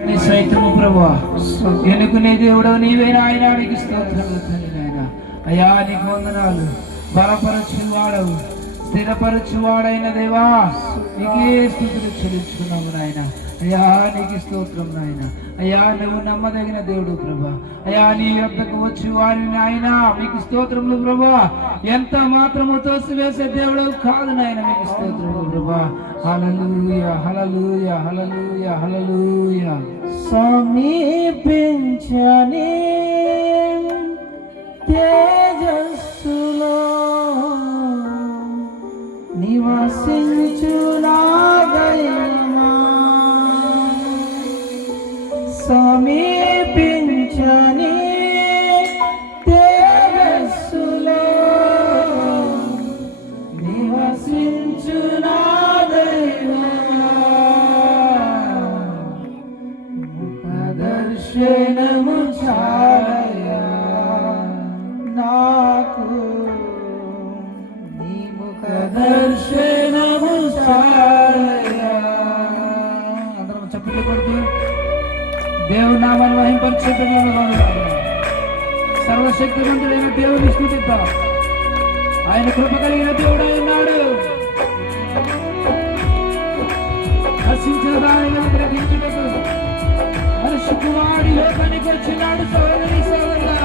సైతము ప్రభువా, ఎన్నుకునే దేవుడు నీవే నాయన. నీకు స్తోత్రములు తండ్రి నాయన. అయ్యా నీకు వందనాలు. బలపరచువాడవు, స్థిరపరచువాడైన దేవా, నీకే స్తుతులు చెల్లించుకున్నాము నాయన. అయ్యా నీకు స్తోత్రం నాయన. అయ్యా నువ్వు నమ్మదగిన దేవుడు ప్రభా. అయ్యా నీ యొద్దకు వచ్చి వారిని నాయన మీకు స్తోత్రములు ప్రభా. ఎంత మాత్రము తోసివేసే దేవుడు కాదు నాయన. మీకు స్తోత్రములు ప్రభా. హల్లెలూయా, హల్లెలూయా, హల్లెలూయా, హల్లెలూయా. సమీపించని తేజస్సులో నివసించునా దైవమా, సమీపించని తేజస్సులో నివసించునా దైవమా, ముఖదర్శనము చాలయ్యా నాకు, నీ ముఖదర్శనము చాలయ్యా. అందరం చప్పట్లు కొడుతూ దేవుని నామాన్ని మహింపరిచేతులను సర్వశక్తివంతుడైన దేవుని స్తుతిద్దాం. ఆయన కృప కలిగిన దేవుడు ఉన్నాడు. నశించిన దానిని గ్రహించుటకు మనిషి కుమారుడు లోకానికి వచ్చినాడు. సోదరి సోదరుడా,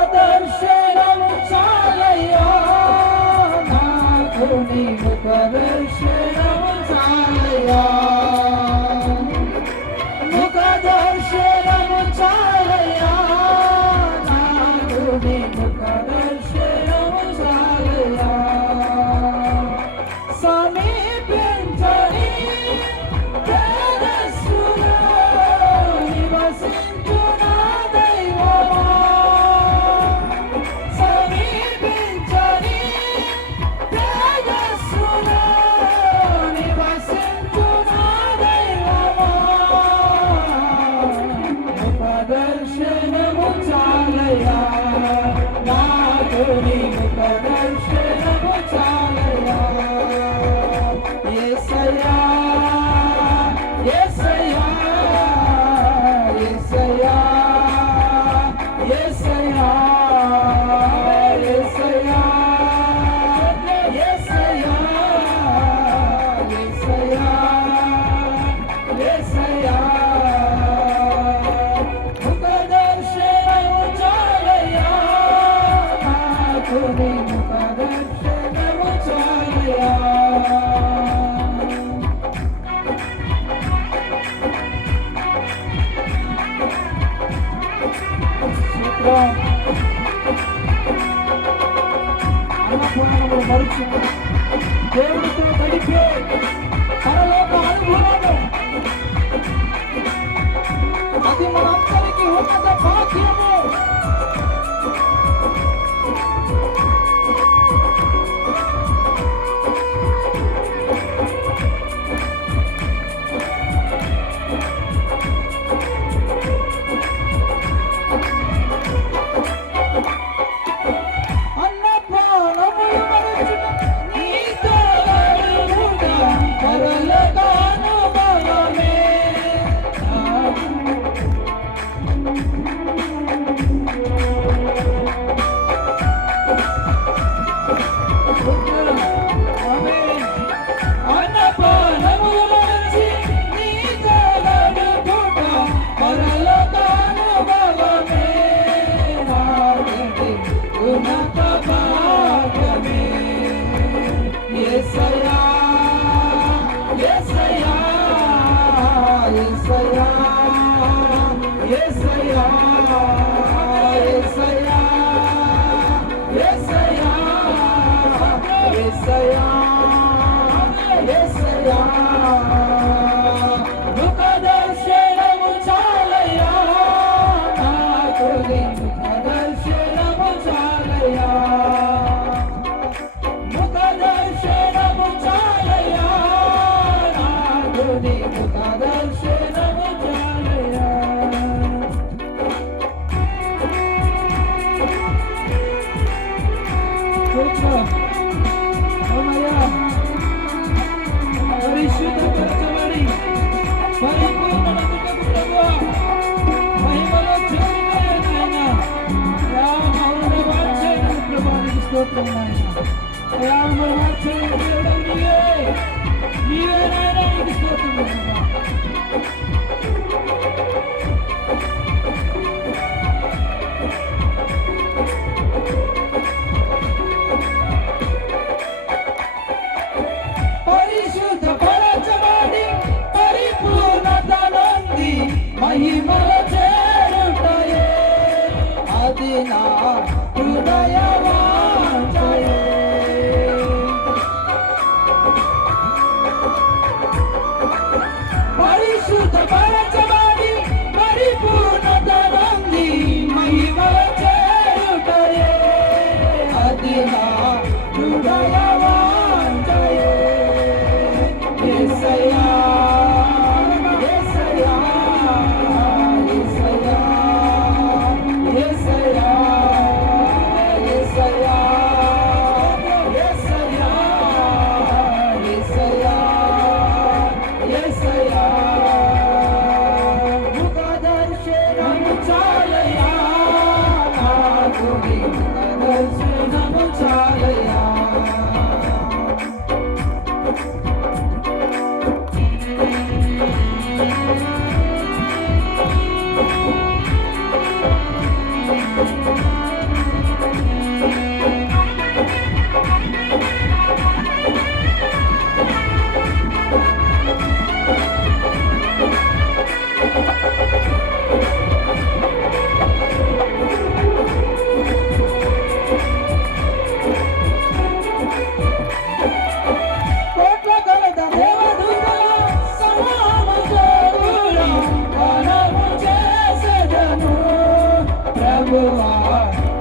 ముఖదర్శనము చాలయ్యా నాకు, నీ ముఖదర్శనము చాలయ్యా, ముఖదర్శనము చాలయ్యా నాకు, నీ ముఖదర్శనము చాలయ్యా, సమీపించని తేజస్సులో నివసించునా దైవమా, సమీపించని తేజస్సులో నివసించునా దైవమా, ముఖదర్శనము చాలయ్యా నాకు, నీ ముఖదర్శనము చాలయ్యా. యేసయ్యా, యేసయ్యా, యేసయ్యా, యేసయ్యా, యేసయ్యా, యేసయ్యా, యేసయ్యా, యేసయ్యా, ముఖదర్శనము చాలయ్యా నాకు, నీ ముఖదర్శనము చాలయ్యా. అనుభవాలను మరుచు దేవుడితో గడిపే పరలోక అనుభవాలు, అది మనందరికీ ఉన్నత భాగ్యము. అన్నపానములు మరచుట నీతో అడుగుట పరలోకాను బలమే, అన్నపానములు మరచి నీతో అడుగుట పరలోకాను బలమే, ఉన్నత భాగ్యమే. యేసయ్యా, యేసయ్యా, యేసయ్యా, యేసయ్యా, యేసయ్యా, యేసయ్యా, యేసయ్యా, యేసయ్యా, ముఖదర్శనము చాలయ్యా నాకు, నీ ముఖదర్శనము చాలయ్యా, ముఖదర్శనము చాలయ్యా నాకు, నీ ముఖదర్శనము చాలయ్యా. స్తోత్రం నాయన. అయ్యా మమ్మల్ని మార్చలేని దేవుడవు నీవే, నీవే నాయన, నీకు స్తోత్రం నాయన. పరిశుద్ధపరచబడి పరిపూర్ణత నొంది మహిమల చేరుటయే అది నా హృదయ వాంఛయే. పరిశుద్ధపరచబడి పరిపూర్ణత నొంది మహిమల చేరుటయే అది నా హృదయ వాంఛయే. యేసయ్యా యేసయ్యా యేసయ్యా యేసయ్యా యేసయ్యా యేసయ్యా యేసయ్యా యేసయ్యా ముఖదర్శనము చాలయ్యా నాకు నీ ముఖదర్శనము చాలయ్యా.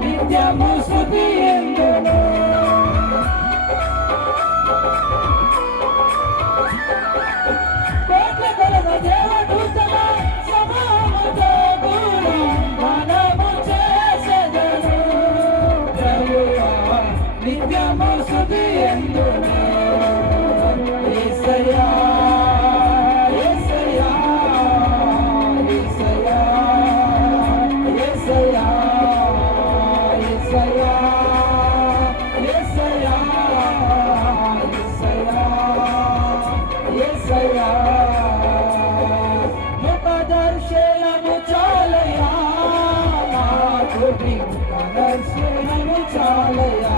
నిత్యము స్తుతియందును కోట్ల కొలది దేవదూతల సమూహముతో కూడా గానము చేసెదను. ప్రభువా నిత్యము స్తుతియందును. యేసయ్యా యేసయ్యా యేసయ్యా యేసయ్యా యేసయ్యా యేసయ్యా యేసయ్యా యేసయ్యా ముఖదర్శనము చాలయ్యా నాకు నీ ముఖదర్శనము చాలయ్యా.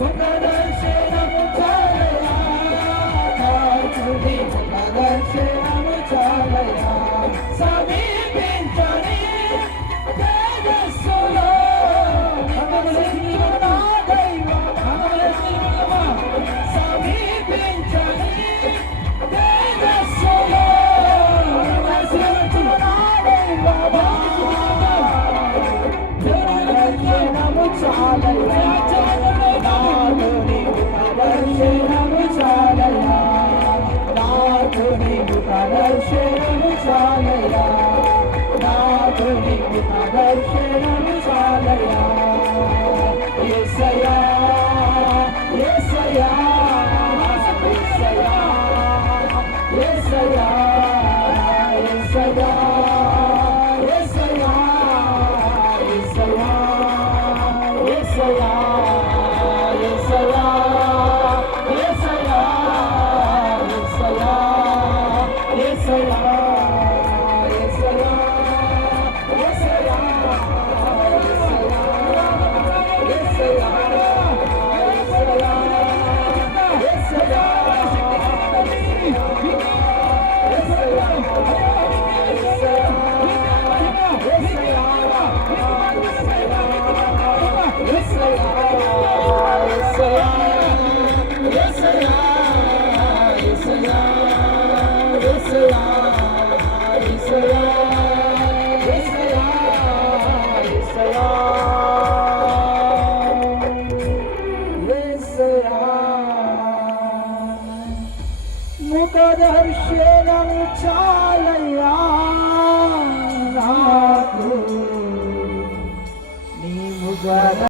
ముఖదర్శనము చాలయ్యా నాకు నీ ముఖదర్శనము చాలయ్యా. సమీపించని తేజస్సులో సమీపించని తేజస్సులో దర్శనము చాలయ్యా నాకు నీ దర్శనము చాలయ్యా. నాకు నీ దర్శనము చాలయ్యా. నాకు నీ దర్శనము చాలయ్యా. యేసయ్యా యేసయ్యా యేసయ్యా యేసయ్యా యేసయ్యా యేసయ్యా యేసయ్యా యేసయ్యా యేసయ్యా యేసయ్యా యేసయ్యా యేసయ్యా ముఖదర్శనము చాలయ్యా నాకు నీ ముఖ